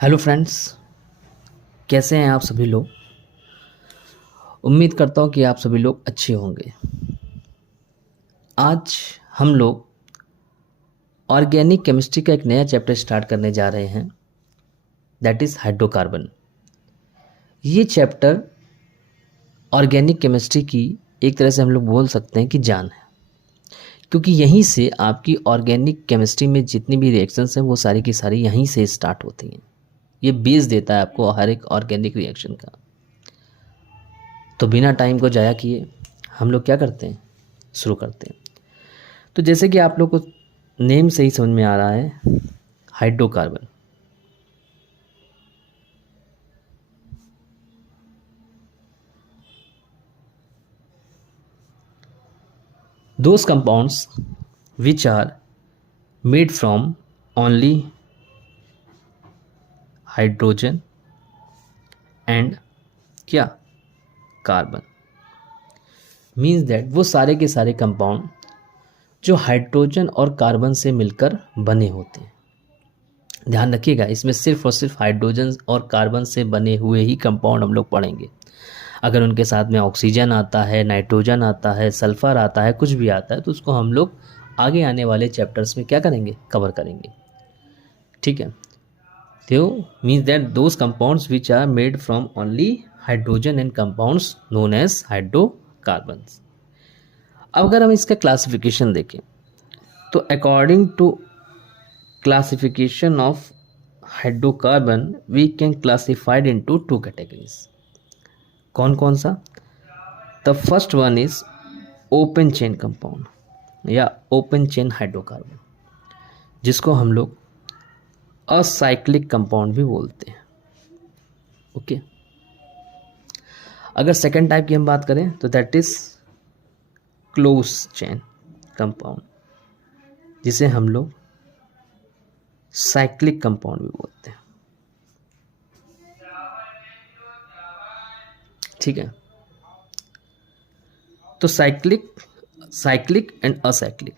Hello friends, कैसे हैं आप सभी लोग। उम्मीद करता हूँ कि आप सभी लोग अच्छे होंगे। आज हम लोग ऑर्गेनिक केमिस्ट्री का एक नया चैप्टर स्टार्ट करने जा रहे हैं, दैट इज़ हाइड्रोकार्बन। ये चैप्टर ऑर्गेनिक केमिस्ट्री की एक तरह से हम लोग बोल सकते हैं कि जान है, क्योंकि यहीं से आपकी ऑर्गेनिक केमिस्ट्री में जितनी भी रिएक्शंस हैं वो सारी की सारी यहीं से स्टार्ट होती हैं। ये बेस देता है आपको हर एक ऑर्गेनिक रिएक्शन का। तो बिना टाइम को जाया किए हम लोग क्या करते हैं, शुरू करते हैं। तो जैसे कि आप लोग को नेम से ही समझ में आ रहा है, hydrocarbon. Those compounds which are made from only hydrogen and क्या, कार्बन। मीन्स दैट वो सारे के सारे कंपाउंड जो हाइड्रोजन और कार्बन से मिलकर बने होते हैं। ध्यान रखिएगा, इसमें सिर्फ और सिर्फ हाइड्रोजन और कार्बन से बने हुए ही कंपाउंड हम लोग पढ़ेंगे। अगर उनके साथ में ऑक्सीजन आता है, नाइट्रोजन आता है, सल्फर आता है, कुछ भी आता है, तो उसको हम लोग आगे आने वाले चैप्टर्स में क्या करेंगे, कवर करेंगे। ठीक है। तो means that those compounds which are made from only hydrogen and compounds known as hydrocarbons. अब अगर हम इसका क्लासिफिकेशन देखें तो according to classification of hydrocarbon we can classified into two categories. कौन कौन सा? The first one is open chain compound या ओपन चेन हाइड्रोकार्बन, जिसको हम लोग असाइक्लिक कंपाउंड भी बोलते हैं। ओके। अगर सेकेंड टाइप की हम बात करें तो that is close chain compound, जिसे हम लोग साइक्लिक कंपाउंड भी बोलते हैं। ठीक है। तो cyclic and acyclic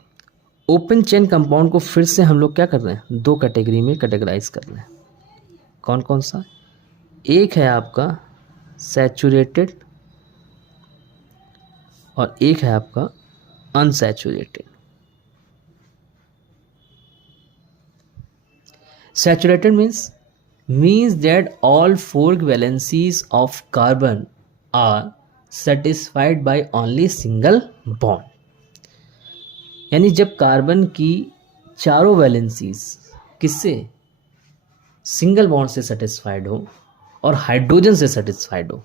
open chain compound को फिर से हम लोग क्या कर रहे हैं, दो कैटेगरी में कैटेगराइज कर रहे हैं। कौन कौन सा? एक है आपका सैचुरेटेड और एक है आपका unsaturated. Saturated means that all four valencies of carbon are satisfied by only single bond। यानी जब कार्बन की चारों वैलेंसीज किससे, सिंगल बॉन्ड से सेटिस्फाइड हो और हाइड्रोजन से सेटिस्फाइड हो,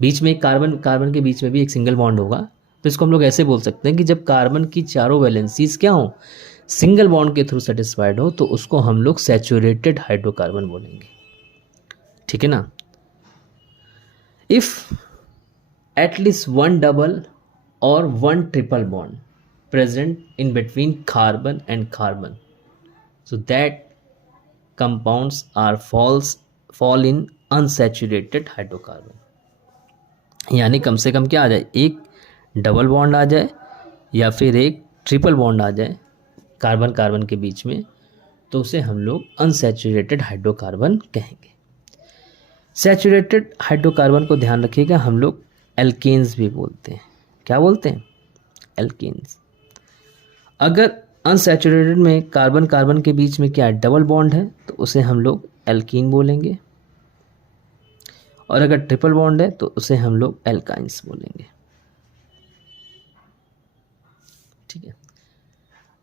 बीच में एक कार्बन के बीच में भी एक सिंगल बॉन्ड होगा, तो इसको हम लोग ऐसे बोल सकते हैं कि जब कार्बन की चारों वैलेंसीज क्या हो, सिंगल बॉन्ड के थ्रू सेटिस्फाइड हो, तो उसको हम लोग सैचुरेटेड हाइड्रोकार्बन बोलेंगे। ठीक है ना। इफ एटलीस्ट वन डबल और one triple bond present in between carbon and carbon, so that compounds are fall in unsaturated hydrocarbon. यानी कम से कम क्या आ जाए, एक डबल बॉन्ड आ जाए या फिर एक ट्रिपल बॉन्ड आ जाए कार्बन कार्बन के बीच में, तो उसे हम लोग अनसैचुरेटेड हाइड्रोकार्बन कहेंगे। सैचुरेटेड हाइड्रोकार्बन को ध्यान रखिएगा, हम लोग एल्केन्स भी बोलते हैं। क्या बोलते हैं? एल्केन्स। अगर अनसैचुरेटेड में कार्बन कार्बन के बीच में क्या डबल बॉन्ड है, तो उसे हम लोग एल्कीन बोलेंगे, और अगर ट्रिपल बॉन्ड है तो उसे हम लोग एल्काइंस बोलेंगे। ठीक है।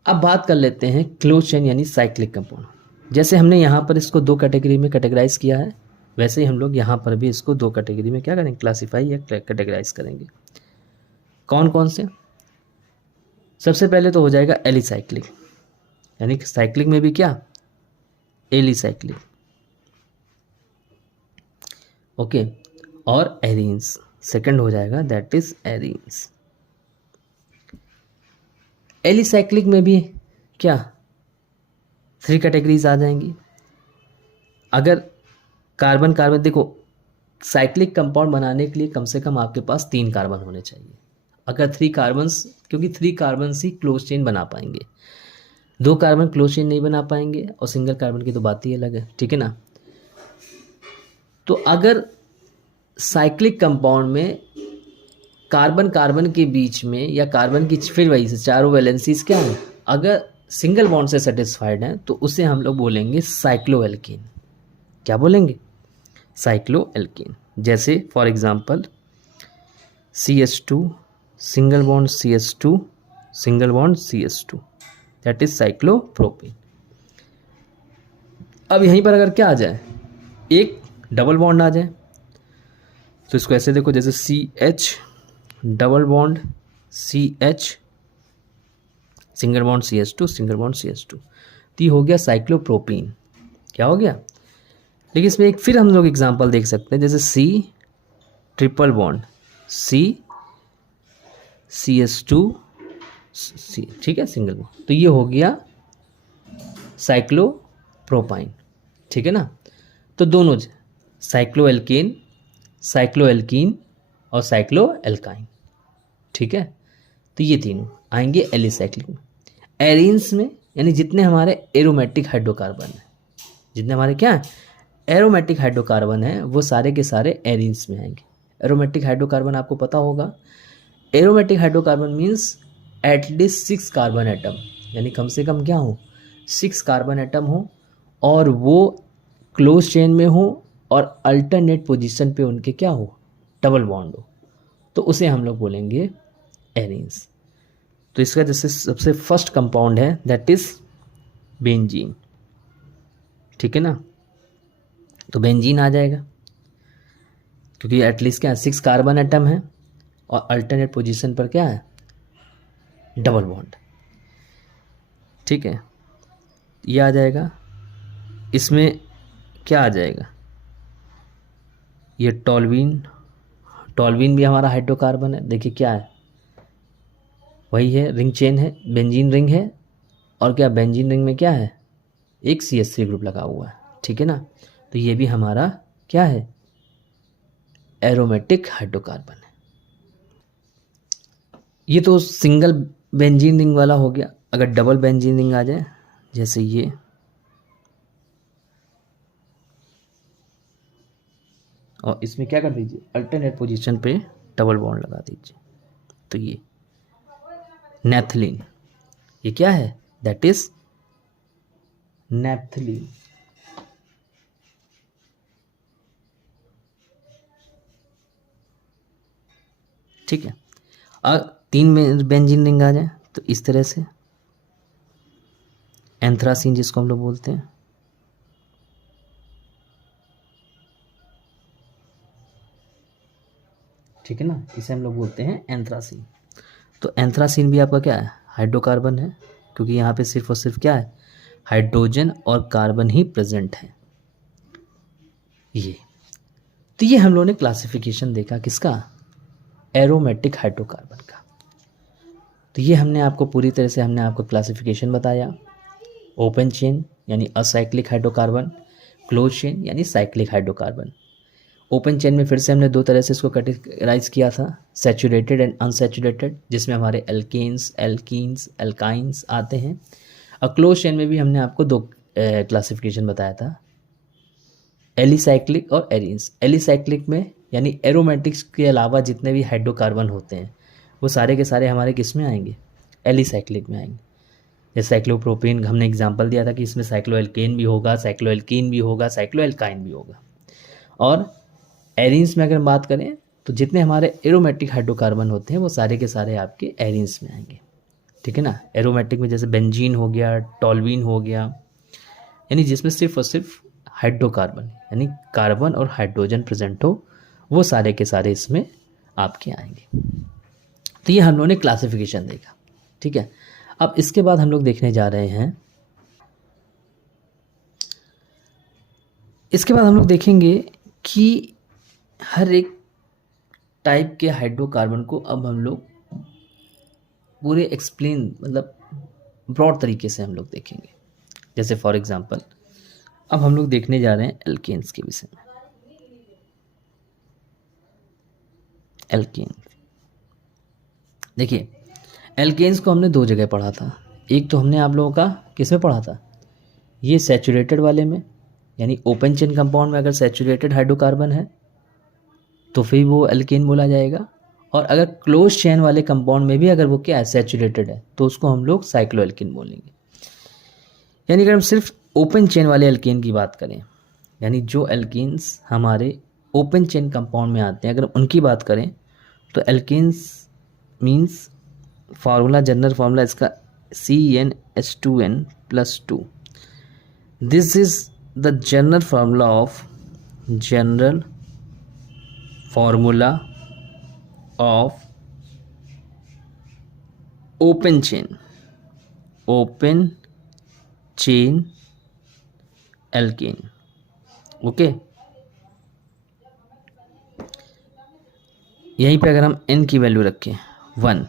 अब बात कर लेते हैं क्लोज चेन यानी साइक्लिक कंपाउंड। जैसे हमने यहाँ पर इसको दो कैटेगरी में कैटेगराइज किया है, वैसे ही हम लोग यहाँ पर भी इसको दो कैटेगरी में क्या करेंगे, क्लासीफाई या कैटेगराइज करेंगे। कौन कौन से? सबसे पहले तो हो जाएगा एलिसाइक्लिक, यानी कि साइक्लिक में भी क्या, एलिसाइक्लिक। ओके। और एरीन्स सेकंड हो जाएगा, दैट इज एरीन्स। एलिसाइक्लिक में भी क्या, थ्री कैटेगरीज आ जाएंगी। अगर कार्बन कार्बन, देखो साइक्लिक कंपाउंड बनाने के लिए कम से कम आपके पास 3 कार्बन होने चाहिए। अगर 3 कार्बन्स, क्योंकि 3 कार्बन ही क्लोज चेन बना पाएंगे, 2 कार्बन क्लोज चेन नहीं बना पाएंगे, और सिंगल कार्बन की तो बात ही अलग है। ठीक है ना। तो अगर साइक्लिक कंपाउंड में कार्बन कार्बन के बीच में या कार्बन की फिर वही से चारों वैलेंसीज क्या है, अगर सिंगल बॉन्ड से सेटिस्फाइड है तो उसे हम लोग बोलेंगे साइक्लोएल्कीन। क्या बोलेंगे? साइक्लोएल्कीन। जैसे for example CH2 single bond CH2 single bond CH2 that is cyclopropene. अब यहीं पर अगर क्या आ जाए, एक डबल बॉन्ड आ जाए, तो इसको ऐसे देखो जैसे CH double bond CH single bond CH2 single bond CH2, तो ये हो गया साइक्लोप्रोपीन। क्या हो गया? लेकिन इसमें एक फिर हम लोग एग्जांपल देख सकते हैं, जैसे C triple bond CH2 C, ठीक है, सिंगल बॉन्ड, तो ये हो गया साइक्लोप्रोपाइन। ठीक है ना? तो दोनों साइक्लोएल्केन, साइक्लोएल्कीन और साइक्लोएल्काइन। ठीक है, तो ये तीनों आएंगे एलिसाइक्लिक में। एरीन्स में यानी जितने हमारे एरोमेटिक हाइड्रोकार्बन हैं, जितने हमारे क्या एरोमेटिक हाइड्रोकार्बन हैं, वो सारे के सारे एरीन्स में आएंगे। एरोमेटिक हाइड्रोकार्बन आपको पता होगा, aromatic hydrocarbon means at least 6 carbon atom, यानी कम से कम क्या हो, 6 कार्बन एटम हो और वो क्लोज चेन में हो और अल्टरनेट पोजीशन पे उनके क्या हो, डबल बॉन्ड हो, तो उसे हम लोग बोलेंगे एरीन्स। तो इसका जैसे सबसे फर्स्ट कंपाउंड है दैट इज बेंजीन। ठीक है ना? तो बेंजीन आ जाएगा क्योंकि एटलीस्ट क्या है, 6 कार्बन एटम है और अल्टरनेट पोजीशन पर क्या है, डबल बॉन्ड। ठीक है, ये आ जाएगा। इसमें क्या आ जाएगा, ये टॉल्वीन, टॉल्वीन भी हमारा हाइड्रोकार्बन है। देखिए क्या है, वही है, रिंग चेन है, बेंजीन रिंग है, और क्या बेंजीन रिंग में क्या है, एक CH3 ग्रुप लगा हुआ है। ठीक है ना? तो ये भी हमारा क्या है, एरोमेटिक हाइड्रोकार्बन है। ये तो सिंगल बेंजीन रिंग वाला हो गया। अगर डबल बेंजीन रिंग आ जाए, जैसे ये, और इसमें क्या कर दीजिए, अल्टरनेट पोजीशन पे डबल बॉन्ड लगा दीजिए, तो ये नेप्थलीन, ये क्या है, दैट इज नेप्थलीन। ठीक है, अब 3 बेंजीन रिंग आ जाए तो इस तरह से एंथ्रासीन जिसको हम लोग बोलते हैं, ठीक है ना, इसे हम लोग बोलते हैं एंथ्रासीन। तो एंथ्रासीन भी आपका क्या है, हाइड्रोकार्बन है, क्योंकि यहाँ पे सिर्फ और सिर्फ क्या है, हाइड्रोजन और कार्बन ही प्रेजेंट है। ये तो ये हम लोगों ने क्लासिफिकेशन देखा किसका, एरोमेटिक हाइड्रोकार्बन का। तो ये हमने आपको पूरी तरह से हमने आपको क्लासिफिकेशन बताया। ओपन चेन यानी असाइक्लिक हाइड्रोकार्बन, क्लोज चेन यानी साइक्लिक हाइड्रोकार्बन। ओपन चेन में फिर से हमने 2 तरह से इसको कैटेगराइज किया था, सैचुरेटेड एंड अनसैचुरेटेड, जिसमें हमारे एल्केन्स, एल्कीन्स, एल्काइंस आते हैं। और क्लोज चेन में भी हमने आपको 2 क्लासिफिकेशन बताया था, एलिसाइक्लिक और एरीन्स। एलिसाइक्लिक में यानी एरोमेटिक्स के अलावा जितने भी हाइड्रोकार्बन होते हैं वो सारे के सारे हमारे किस में आएंगे, एलिसाइक्लिक में आएंगे। जैसे साइक्लोप्रोपीन हमने एग्जांपल दिया था कि इसमें साइक्लोएल्केन भी होगा, साइक्लोएल्कीन भी होगा, साइक्लोएल्काइन भी होगा। और एरीन्स में अगर बात करें तो जितने हमारे एरोमेटिक हाइड्रोकार्बन होते हैं वो सारे के सारे आपके एरीन्स में आएंगे। ठीक है ना? एरोमेटिक में जैसे बेंजीन हो गया, टॉल्वीन हो गया, यानी जिसमें सिर्फ और सिर्फ हाइड्रोकार्बन यानी कार्बन और हाइड्रोजन प्रेजेंट हो, वो सारे के सारे इसमें आपके आएंगे। तो ये हम लोगों ने क्लासिफिकेशन देखा। ठीक है, अब इसके बाद हम लोग देखने जा रहे हैं, इसके बाद हम लोग देखेंगे कि हर एक टाइप के हाइड्रोकार्बन को अब हम लोग पूरे एक्सप्लेन मतलब ब्रॉड तरीके से हम लोग देखेंगे। जैसे फॉर एग्जांपल अब हम लोग देखने जा रहे हैं एल्केन्स के विषय में। एल्केन, देखिए एल्केन्स को हमने 2 जगह पढ़ा था। एक तो हमने आप लोगों का किस में पढ़ा था, ये सैचुरेटेड वाले में, यानी ओपन चेन कंपाउंड में अगर सैचुरेटेड हाइड्रोकार्बन है तो फिर वो एल्केन बोला जाएगा, और अगर क्लोज चेन वाले कंपाउंड में भी अगर वो क्या है, सैचुरेटेड है, तो उसको हम लोग साइक्लोएल्केन बोलेंगे। यानी अगर हम सिर्फ ओपन चेन वाले एल्केन की बात करें, यानी जो एल्केन्स हमारे ओपन चेन कंपाउंड में आते हैं, अगर उनकी बात करें तो alkanes means formula, general formula इसका CnH2n+2। This is the general formula of open chain alkane. Okay, यहीं पे अगर हम n की वैल्यू रखें 1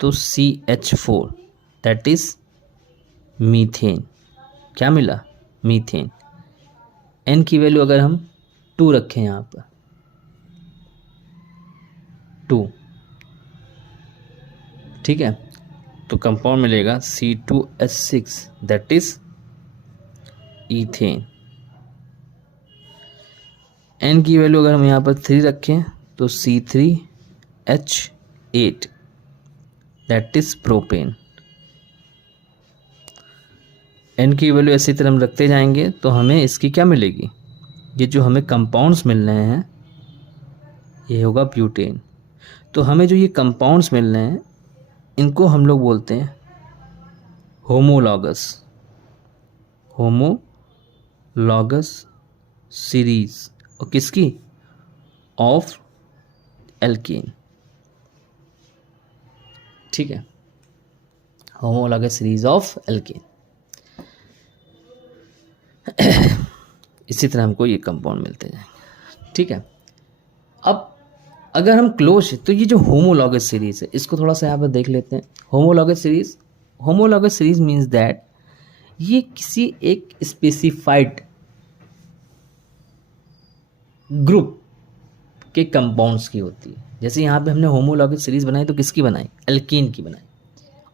तो CH4 दैट इज मीथेन, क्या मिला, मीथेन। n की वैल्यू अगर हम 2 रखें यहाँ पर 2, ठीक है, तो कंपाउंड मिलेगा C2H6 that is ethane. n की वैल्यू अगर हम यहाँ पर 3 रखें तो C3H8 that is propane. n की वैल्यू ऐसी तरह हम रखते जाएंगे तो हमें इसकी क्या मिलेगी, ये जो हमें कंपाउंड्स मिल रहे हैं ये होगा ब्यूटेन। तो हमें जो ये कंपाउंड्स मिल रहे हैं इनको हम लोग बोलते हैं होमोलॉगस सीरीज, और किसकी, ऑफ एल्केन, ठीक है, होमोलॉगस सीरीज ऑफ एल्केन। इसी तरह हमको ये कंपाउंड मिलते जाएंगे, ठीक है। अब अगर हम क्लोज, तो ये जो होमोलॉगस सीरीज है इसको थोड़ा सा यहाँ पर देख लेते हैं। होमोलॉगस सीरीज मीन्स दैट ये किसी एक स्पेसिफाइड ग्रुप के कंपाउंड्स की होती है। जैसे यहाँ पे हमने होमोलॉगस सीरीज बनाई तो किसकी बनाई, एल्केन की बनाई,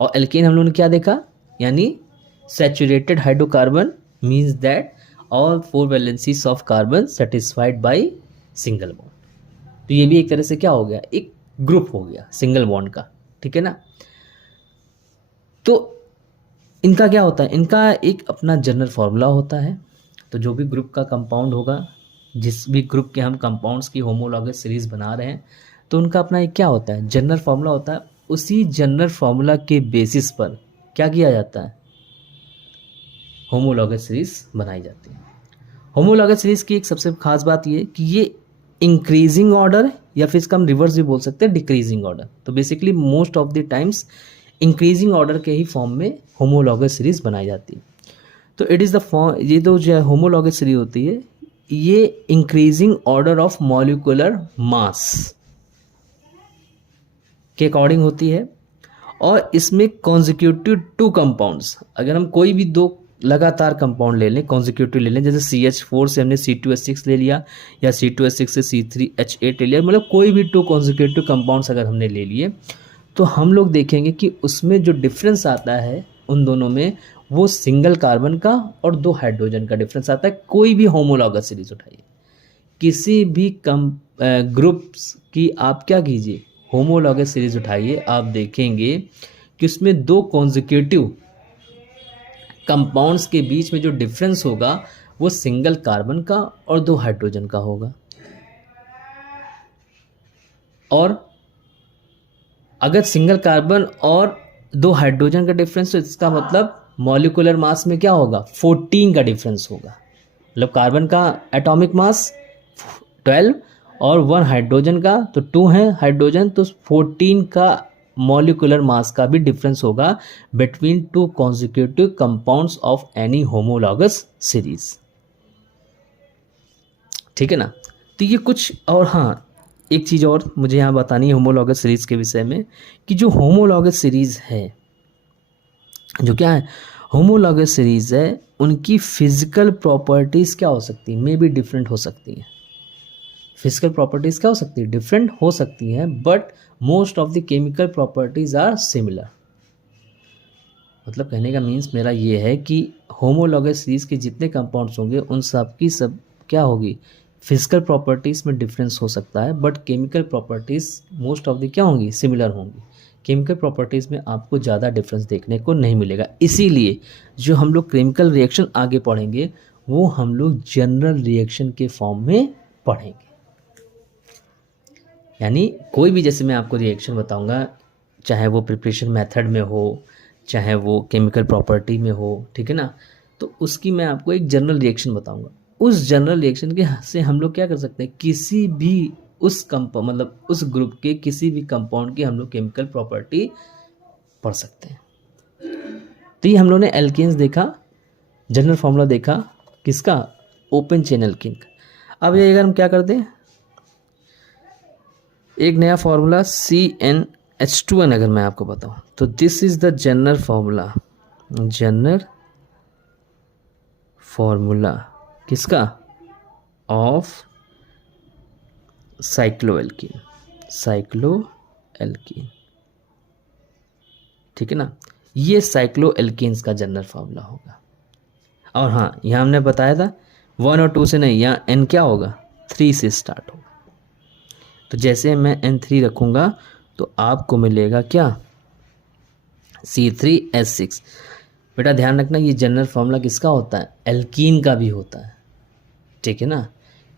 और एल्केन हम लोगों ने क्या देखा, यानी saturated hydrocarbon means that all 4 valencies of carbon satisfied by single bond. तो ये भी एक तरह से क्या हो गया, एक ग्रुप हो गया सिंगल बॉन्ड का, ठीक है ना। तो इनका क्या होता है, इनका एक अपना जनरल फार्मूला होता है। तो जो भी ग्रुप का कंपाउंड होगा, जिस भी ग्रुप के हम कंपाउंड्स की होमोलॉगस सीरीज बना रहे हैं, तो उनका अपना एक क्या होता है, जनरल फार्मूला होता है। उसी जनरल फार्मूला के बेसिस पर क्या किया जाता है, होमोलॉगस सीरीज बनाई जाती है। होमोलॉगस सीरीज की एक सबसे खास बात ये कि ये इंक्रीजिंग ऑर्डर, या फिर इसका हम रिवर्स भी बोल सकते हैं, डिक्रीजिंग ऑर्डर। तो basically most of the times increasing order के ही फॉर्म में होमोलॉगस सीरीज बनाई जाती है। तो इट इज़ द फॉर्म, ये तो जो होमोलॉगस सीरीज होती है ये increasing order of molecular mass के अकॉर्डिंग होती है, और इसमें कॉन्जिक्यूटिव 2 कंपाउंड्स, अगर हम कोई भी 2 लगातार कंपाउंड ले लें, कॉन्जिक्यूटिव ले लें, जैसे CH4 से हमने C2H6 ले लिया, या C2H6 से C3H8 ले लिया, मतलब कोई भी 2 कॉन्जिक्यूटिव कंपाउंड्स अगर हमने ले लिए, तो हम लोग देखेंगे कि उसमें जो डिफरेंस आता है उन दोनों में, वो सिंगल कार्बन का और 2 हाइड्रोजन का डिफरेंस आता है। कोई भी होमोलॉगस सीरीज उठाइए, किसी भी ग्रुप्स की आप क्या कीजिए, होमोलॉगस सीरीज उठाइए, आप देखेंगे कि उसमें 2 कॉन्जिक्यूटिव कंपाउंड्स के बीच में जो डिफरेंस होगा वो सिंगल कार्बन का और 2 हाइड्रोजन का होगा। और अगर सिंगल कार्बन और 2 हाइड्रोजन का डिफरेंस, तो इसका मतलब मॉलिक्यूलर मास में क्या होगा, 14 का डिफरेंस होगा। मतलब कार्बन का एटॉमिक मास 12 और 1 हाइड्रोजन का, तो 2 है हाइड्रोजन, तो 14 का मॉलिक्यूलर मास का भी डिफरेंस होगा between 2 consecutive compounds of any homologous series, ठीक है ना। तो ये कुछ, और हाँ एक चीज़ और मुझे यहाँ बतानी है होमोलॉगस सीरीज के विषय में, कि जो होमोलॉगस सीरीज है, जो क्या है होमोलॉगस सीरीज है, उनकी फिजिकल प्रॉपर्टीज़ क्या हो सकती है, मे बी डिफरेंट हो सकती है। फिजिकल प्रॉपर्टीज़ क्या हो सकती है, डिफरेंट हो सकती हैं, but most of the chemical properties are similar. मतलब कहने का मीन्स मेरा ये है कि होमोलॉगस सीरीज के जितने कंपाउंड्स होंगे उन सब की सब क्या होगी, फिजिकल प्रॉपर्टीज़ में डिफरेंस हो सकता है, but chemical properties most of the क्या होंगी, सिमिलर होंगी। केमिकल प्रॉपर्टीज़ में आपको ज़्यादा डिफरेंस देखने को नहीं मिलेगा। इसीलिए जो हम लोग केमिकल रिएक्शन आगे पढ़ेंगे वो हम लोग जनरल रिएक्शन के फॉर्म में पढ़ेंगे। यानी कोई भी, जैसे मैं आपको रिएक्शन बताऊंगा, चाहे वो प्रिपरेशन मेथड में हो, चाहे वो केमिकल प्रॉपर्टी में हो, ठीक है ना, तो उसकी मैं आपको एक जनरल रिएक्शन बताऊंगा। उस जनरल रिएक्शन के से हम लोग क्या कर सकते हैं, किसी भी उस मतलब उस ग्रुप के किसी भी कंपाउंड की हम लोग केमिकल प्रॉपर्टी पढ़ सकते हैं। तो ये हम लोग ने एल्केन्स देखा, जनरल फॉर्मूला देखा किसका, ओपन चेन एल्कीन का। अब ये अगर हम क्या करते हैं, एक नया फॉर्मूला CnH2n अगर मैं आपको बताऊं, तो this is the general formula किसका, ऑफ साइक्लोएल्कीन, ठीक है ना। ये साइक्लोएल्कीन्स का जनरल फार्मूला होगा। और हाँ, यहाँ हमने बताया था 1 और 2 से नहीं, यहाँ N क्या होगा, 3 से स्टार्ट होगा। तो जैसे मैं N3 रखूँगा तो आपको मिलेगा क्या, C3H6। बेटा ध्यान रखना, ये जनरल फार्मूला किसका होता है, एल्कीन का भी होता है, ठीक है ना।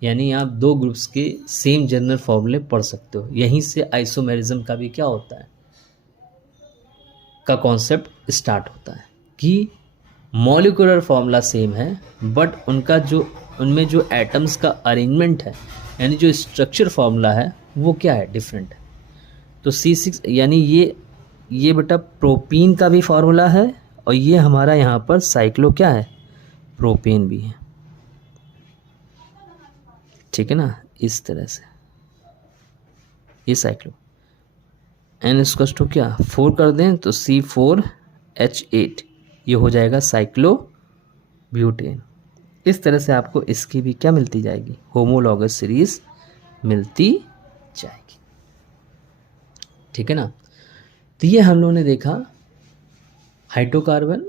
यानी आप दो ग्रुप्स के सेम जनरल फॉर्मूले पढ़ सकते हो। यहीं से आइसोमेरिज्म का भी क्या होता है, का कॉन्सेप्ट स्टार्ट होता है कि मॉलिक्यूलर फॉर्मूला सेम है, बट उनमें जो एटम्स का अरेंजमेंट है, यानी जो स्ट्रक्चर फॉर्मूला है वो क्या है, डिफरेंट है। तो C6 यानी ये बेटा प्रोपीन का भी फॉर्मूला है, और ये हमारा यहाँ पर साइक्लो क्या है, प्रोपेन भी है, ठीक है ना। इस तरह से ये साइक्लो N क्या 4 कर दें तो C4H8, ये हो जाएगा साइक्लो ब्यूटेन। इस तरह से आपको इसकी भी क्या मिलती जाएगी, होमोलॉगस सीरीज मिलती जाएगी, ठीक है ना। तो ये हम लोगों ने देखा हाइड्रोकार्बन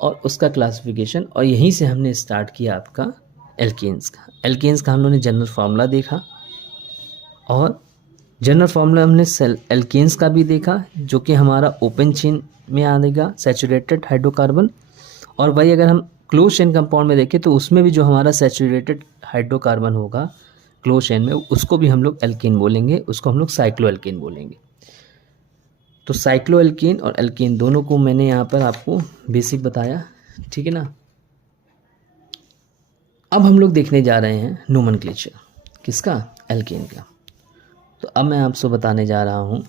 और उसका क्लासिफिकेशन, और यहीं से हमने स्टार्ट किया आपका एल्केन्स का हम लोगों ने जनरल फार्मूला देखा, और जनरल फार्मूला हमने एल्केन्स का भी देखा जो कि हमारा ओपन चेन में आएगा, सैचुरेटेड हाइड्रोकार्बन। और वही अगर हम क्लोज चेन कंपाउंड में देखें तो उसमें भी जो हमारा सैचुरेटेड हाइड्रोकार्बन होगा क्लोज चेन में, उसको भी हम लोग एल्केन बोलेंगे, उसको हम लोग साइक्लो एल्केन बोलेंगे। तो साइक्लो एल्केन और एल्केन दोनों को मैंने यहाँ पर आपको बेसिक बताया, ठीक है ना। अब हम लोग देखने जा रहे हैं नोमेनक्लेचर किसका, एल्केन का। तो अब मैं आपसे बताने जा रहा हूँ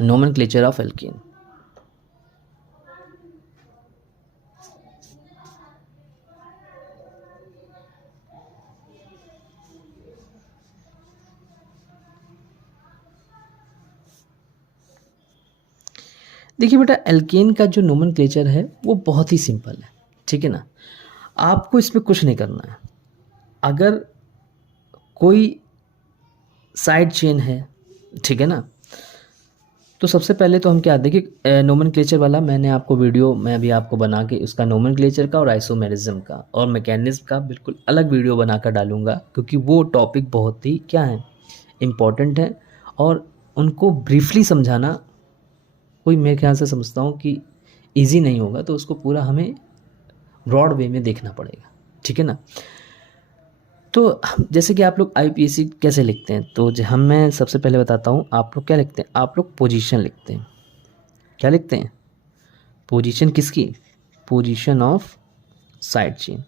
नोमेनक्लेचर ऑफ एल्केन। देखिए बेटा, एल्केन का जो नोमेनक्लेचर है वो बहुत ही सिंपल है, ठीक है ना। आपको इसमें कुछ नहीं करना है। अगर कोई साइड चेन है, ठीक है ना, तो सबसे पहले तो हम क्या, देखिए नोमेनक्लेचर वाला मैंने आपको वीडियो मैं अभी आपको बना के उसका नोमेनक्लेचर का और आइसोमेरिज्म का और मैकेनिज्म का बिल्कुल अलग वीडियो बनाकर डालूंगा, क्योंकि वो टॉपिक बहुत ही क्या है, इम्पॉर्टेंट है, और उनको ब्रीफली समझाना कोई मेरे ख्याल से समझता हूँ कि ईजी नहीं होगा, तो उसको पूरा हमें ब्रॉड वे में देखना पड़ेगा, ठीक है ना। तो जैसे कि आप लोग IUPAC कैसे लिखते हैं, तो मैं सबसे पहले बताता हूँ। आप लोग क्या लिखते हैं, आप लोग पोजीशन लिखते हैं। क्या लिखते हैं, पोजीशन किसकी, पोजीशन ऑफ साइड चेन।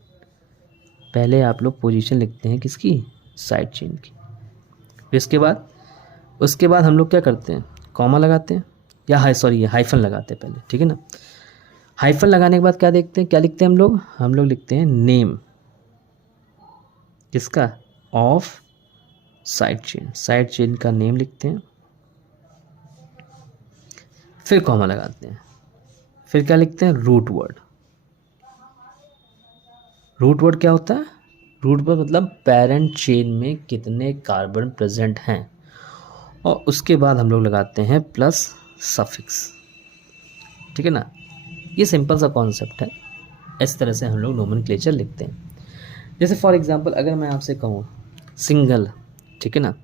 पहले आप लोग पोजीशन लिखते हैं किसकी, साइड चेन की। फिर उसके बाद हम लोग क्या करते हैं, कॉमा लगाते हैं, या हाइफन लगाते हैं पहले, ठीक है ना। हाइफन लगाने के बाद क्या देखते हैं, क्या लिखते हैं हम लोग लिखते हैं नेम किसका, ऑफ साइड चेन का नेम लिखते हैं, फिर कॉमा लगाते हैं, फिर क्या लिखते हैं, रूट वर्ड क्या होता है, रूट वर्ड मतलब पेरेंट चेन में कितने कार्बन प्रेजेंट हैं, और उसके बाद हम लोग लगाते हैं प्लस सफिक्स, ठीक है ना। ये सिंपल सा कॉन्सेप्ट है, इस तरह से हम लोग नोमेनक्लेचर लिखते हैं। जैसे फॉर एग्जांपल अगर मैं आपसे कहूँ सिंगल, ठीक है ना,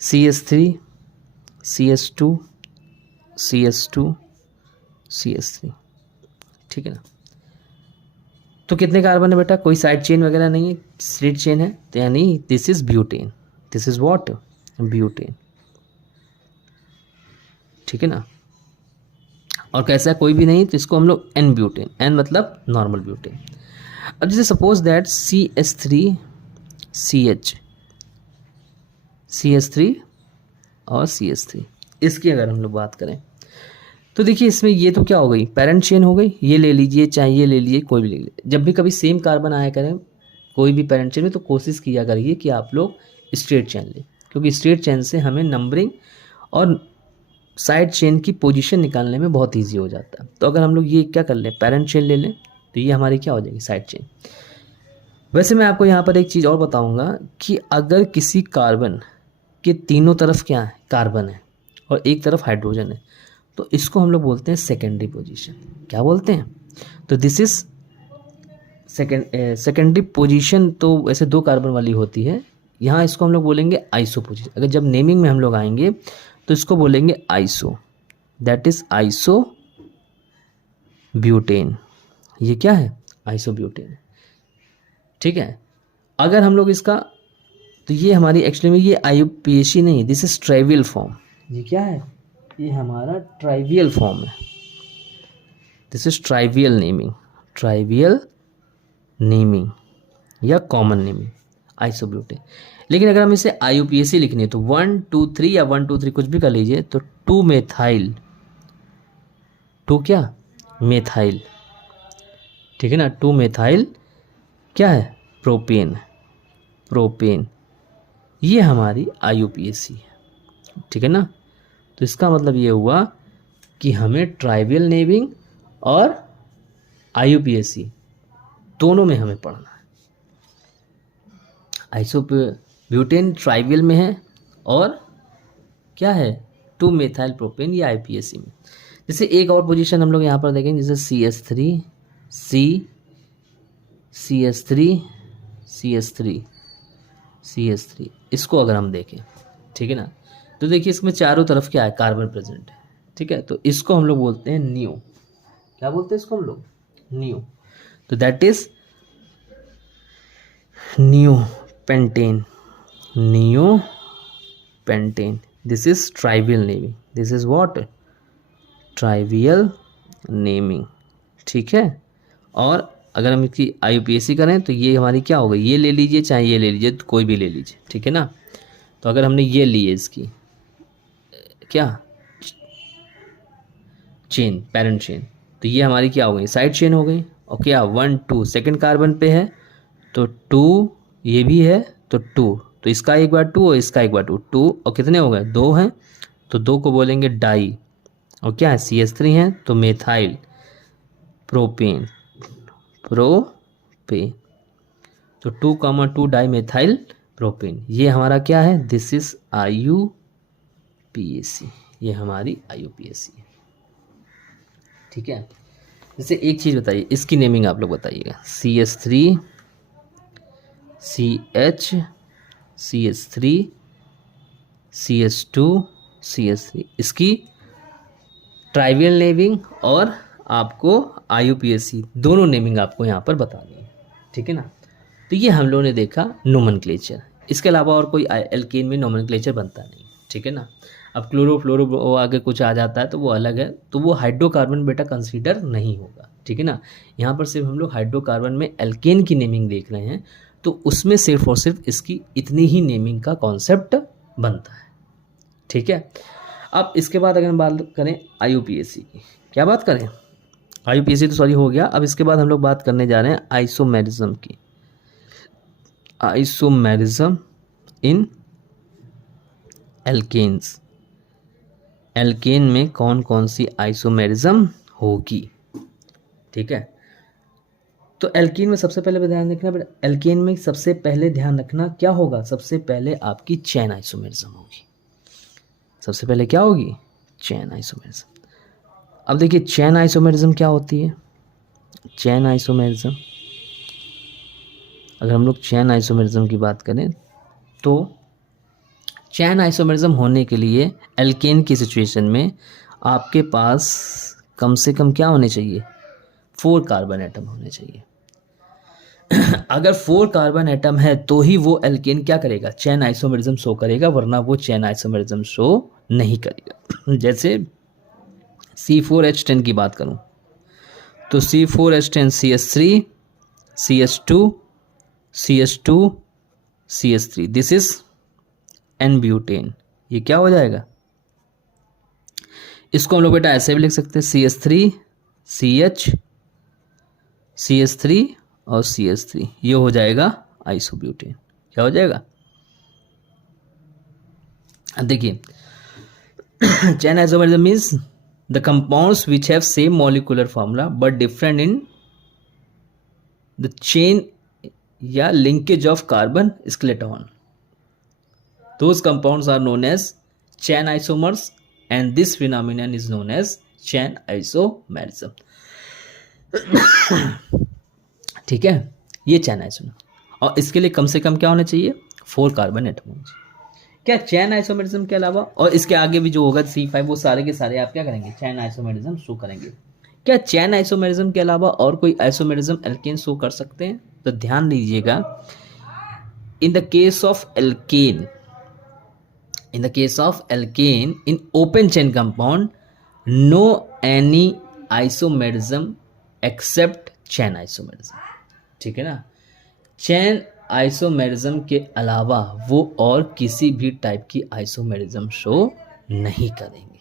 CS3 CS2 CS2 CS3, ठीक है ना, तो कितने कार्बन है बेटा, कोई साइड चेन वगैरह नहीं है, स्ट्रेट चेन है, तो यानी this is butane, this is what, butane, ठीक है ना। और कैसा कोई भी नहीं तो इसको हम लोग एन ब्यूटेन, एन मतलब नॉर्मल ब्यूटेन। अब जैसे suppose that CS3 CH, CS3 और CS3, इसकी अगर हम लोग बात करें तो देखिए इसमें ये तो क्या हो गई, पैरेंट चेन हो गई, ये ले लीजिए चाहे ये ले लीजिए, कोई भी ले लीजिए। जब भी कभी सेम कार्बन आया करें कोई भी पैरेंट चेन में तो कोशिश किया करिए कि आप लोग स्ट्रेट चेन लें, क्योंकि स्ट्रेट चेन से हमें नंबरिंग और साइड चेन की पोजीशन निकालने में बहुत ईजी हो जाता है। तो अगर हम लोग ये क्या कर लें, पैरेंट चेन ले लें, तो ये हमारी क्या हो जाएगी, साइड चेन। वैसे मैं आपको यहाँ पर एक चीज़ और बताऊँगा कि अगर किसी कार्बन के तीनों तरफ क्या है, कार्बन है और एक तरफ हाइड्रोजन है, तो इसको हम लोग बोलते हैं सेकेंडरी पोजीशन। क्या बोलते हैं, तो दिस इज सेकेंडरी पोजीशन। तो वैसे 2 कार्बन वाली होती है, यहाँ इसको हम लोग बोलेंगे आइसो पोजीशन। अगर जब नेमिंग में हम लोग आएंगे तो इसको बोलेंगे iso, that is iso butane. ये क्या है, आइसो ब्यूटेन, ठीक है। अगर हम लोग इसका, तो ये हमारी एक्चुअली में ये IUPAC नहीं, दिस इज ट्राइवियल फॉर्म। ये क्या है, ये हमारा ट्राइवियल फॉर्म है, this is trivial naming, trivial naming या कॉमन नेमिंग, आइसोब्यूटेन। लेकिन अगर हम इसे IUPAC लिखनी है तो 1 2 3 या 1 2 3 कुछ भी कर लीजिए, तो 2 मेथाइल, 2 क्या, मेथाइल, ठीक है ना, 2 मेथाइल क्या है, प्रोपेन, प्रोपेन, ये हमारी IUPAC है, ठीक है ना। तो इसका मतलब ये हुआ कि हमें ट्राइवियल नेमिंग और IUPAC दोनों में हमें पढ़ना है। आइसोब्यूटेन ट्राइवियल में है और क्या है, 2 मेथाइल प्रोपेन ये IUPAC में। जैसे एक और पोजीशन हम लोग यहाँ पर देखेंगे, जैसे CS3 CS3, इसको अगर हम देखें, ठीक है ना, तो देखिए इसमें चारों तरफ क्या है, कार्बन प्रेजेंट है, ठीक है। तो इसको हम लोग बोलते हैं नियो, क्या बोलते हैं इसको हम लोग, नियो। तो that is neo pentane, neo pentane, this is trivial naming, this is what, trivial naming, ठीक है। और अगर हम इसकी IUPAC करें तो ये हमारी क्या हो गई, ये ले लीजिए चाहे ये ले लीजिए, तो कोई भी ले लीजिए, ठीक है ना। तो अगर हमने ये ली है इसकी क्या, चेन, पैरेंट चेन, तो ये हमारी क्या हो गई, साइड चेन हो गई। और क्या 1 2 सेकेंड कार्बन पे है तो 2, ये भी है तो 2, तो इसका एक बार 2 और इसका एक बार 2, 2 और कितने हो गए, 2 हैं, तो 2 को बोलेंगे डाई। और क्या है, CS3 है तो मेथाइल प्रोपेन, प्रोपेन, तो 2, 2 डाई मेथाइल प्रोपेन, ये हमारा क्या है, दिस इज IUPAC, ये हमारी IUPAC है, ठीक है। जैसे एक चीज़ बताइए, इसकी नेमिंग आप लोग बताइएगा, CS3 CH CS3 CS2 CS3, इसकी ट्राइवियल नेमिंग और आपको IUPAC दोनों नेमिंग आपको यहाँ पर बतानी है, ठीक है ना। तो ये हम लोगों ने देखा नोमेनक्लेचर, इसके अलावा और कोई एल्केन में नोमेनक्लेचर बनता नहीं, ठीक है ना। अब क्लोरो फ्लोरो आगे कुछ आ जाता है तो वो अलग है, तो वो हाइड्रोकार्बन बेटा कंसीडर नहीं होगा, ठीक है ना। यहाँ पर सिर्फ हम लोग हाइड्रोकार्बन में एल्केन की नेमिंग देख रहे हैं, तो उसमें सिर्फ और सिर्फ इसकी इतनी ही नेमिंग का कॉन्सेप्ट बनता है, ठीक है। अब इसके बाद अगर हम बात करें IUPAC की, क्या बात करें, IUPAC तो सॉरी हो गया। अब इसके बाद हम लोग बात करने जा रहे हैं आइसोमेरिज्म की, आइसोमेरिज्म इन एल्केन्स, एल्केन में कौन कौन सी आइसोमेरिज्म होगी, ठीक है। तो एल्केन में सबसे पहले ध्यान रखना, एल्केन में सबसे पहले ध्यान रखना क्या होगा, सबसे पहले आपकी चेन आइसोमेरिज्म होगी, सबसे पहले क्या होगी, चेन आइसोमेरिज्म। अब देखिए चेन आइसोमेरिज्म क्या होती है। चेन आइसोमेरिज्म, अगर हम लोग चेन आइसोमेरिज्म की बात करें तो चेन आइसोमेरिज्म होने के लिए एल्केन की सिचुएशन में आपके पास कम से कम क्या होने चाहिए, 4 कार्बन एटम होने चाहिए। अगर 4 कार्बन एटम है तो ही वो एल्केन क्या करेगा, चेन आइसोमेरिज्म शो करेगा, वरना वो चेन आइसोमेरिज्म शो नहीं करेगा। जैसे C4H10 की बात करूं तो C4H10 CH3 CH2 CH2 CH3, this is N-ब्यूटेन। ये क्या हो जाएगा, इसको हम लोग बेटा ऐसे भी लिख सकते हैं CH3 CH CH3 और CH3, ये हो जाएगा आइसोब्यूटेन। क्या हो जाएगा, देखिए chain isomerism means the compounds which have same molecular formula but different in the chain या linkage of carbon skeleton. Those compounds are known as chain isomers and this phenomenon is known as chain isomerism। ठीक है, ये चैन isomer, और इसके लिए कम से कम क्या होना चाहिए, 4 कार्बन एटम होना चाहिए। क्या चैन आइसोमेरिज्म के अलावा और इसके आगे भी जो होगा C5, वो सारे के सारे आप क्या करेंगे, चैन आइसोमेरिज्म शो करेंगे। क्या चैन आइसोमेरिज्म के अलावा और कोई आइसोमेरिज्म एल्केन शो कर सकते हैं, तो ध्यान दीजिएगा, in the case of alkene, in the case of alkane in open chain compound no any isomerism except chain isomerism। ठीक है ना, चैन आइसोमेरिज्म के अलावा वो और किसी भी टाइप की आइसोमेरिज्म शो नहीं करेंगे।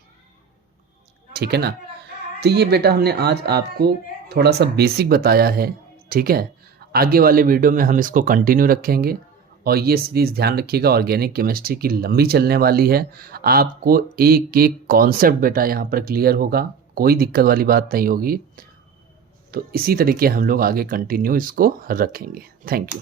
ठीक है ना, तो ये बेटा हमने आज आपको थोड़ा सा बेसिक बताया है। ठीक है, आगे वाले वीडियो में हम इसको कंटिन्यू रखेंगे, और ये सीरीज़ ध्यान रखिएगा ऑर्गेनिक केमिस्ट्री की लंबी चलने वाली है। आपको एक एक कॉन्सेप्ट बेटा यहाँ पर क्लियर होगा, कोई दिक्कत वाली बात नहीं होगी। तो इसी तरीके हम लोग आगे कंटिन्यू इसको रखेंगे। Thank you.